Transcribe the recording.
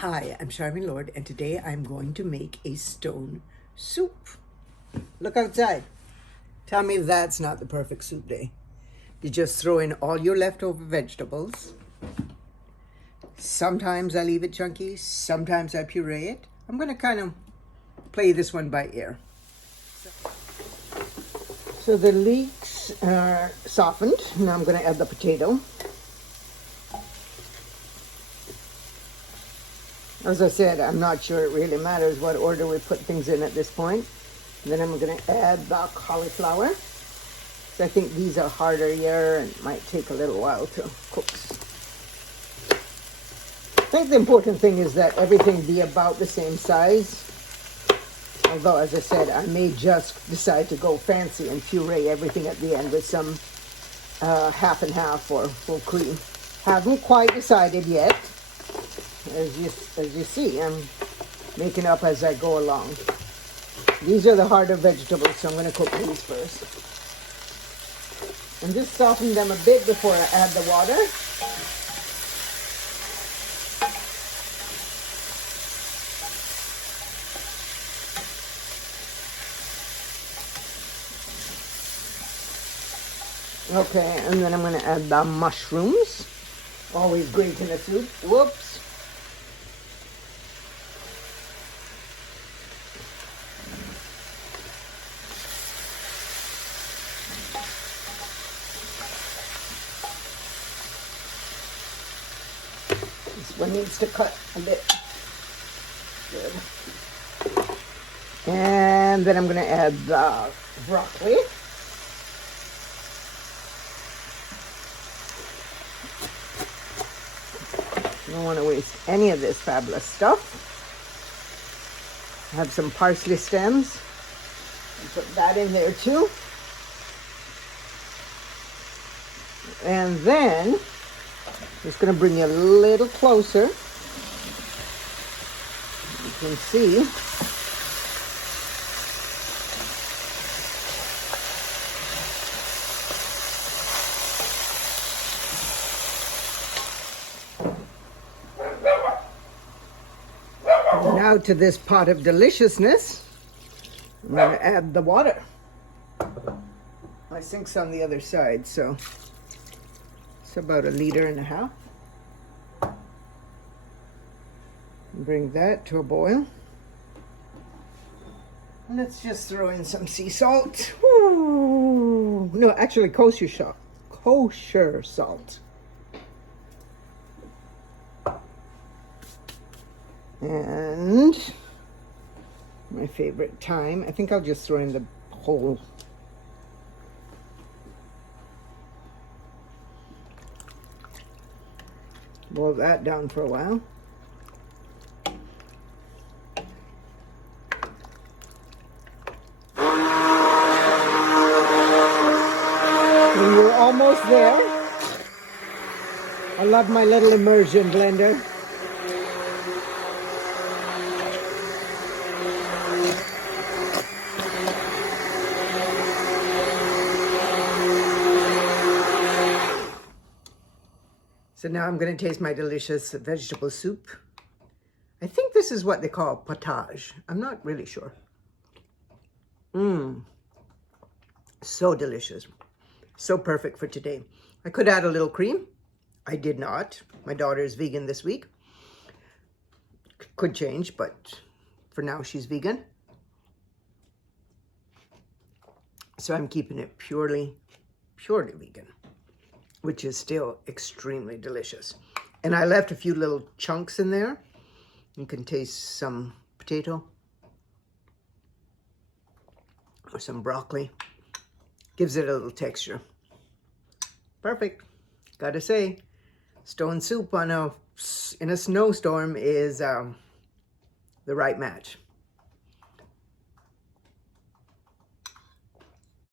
Hi, I'm Charmin Lord, and today I'm going to make a stone soup. Look outside. Tell me that's not the perfect soup day. You just throw in all your leftover vegetables. Sometimes I leave it chunky, sometimes I puree it. I'm going to kind of play this one by ear. So the leeks are softened. Now I'm going to add the potato. As I said, I'm not sure it really matters what order we put things in at this point. And then I'm going to add the cauliflower. So I think these are harder here and might take a little while to cook. I think the important thing is that everything be about the same size. Although, as I said, I may just decide to go fancy and puree everything at the end with some half and half or full cream. Haven't quite decided yet. As you see, I'm making up as I go along. These are the harder vegetables, so I'm going to cook these first. And just soften them a bit before I add the water. Okay, and then I'm going to add the mushrooms. Always great in a soup. Whoops. This one needs to cut a bit. Good. And then I'm going to add the broccoli. Don't want to waste any of this fabulous stuff. I have some parsley stems. I'll put that in there too. And then, just going to bring you a little closer. You can see. Now to this pot of deliciousness, I'm going to add the water. My sink's on the other side, so it's about 1.5 liters. Bring that to a boil. Let's just throw in some sea salt. Ooh. No, actually kosher salt. Kosher salt. And my favorite thyme. I think I'll just throw in the whole. Boil that down for a while. And we're almost there. I love my little immersion blender. So now I'm going to taste my delicious vegetable soup. I think this is what they call potage. I'm not really sure. So delicious. So perfect for today. I could add a little cream. I did not. My daughter is vegan this week. Could change, but for now she's vegan. So I'm keeping it purely vegan, which is still extremely delicious. And I left a few little chunks in there. You can taste some potato or some broccoli. Gives it a little texture. Perfect. Gotta say, stone soup in a snowstorm is the right match.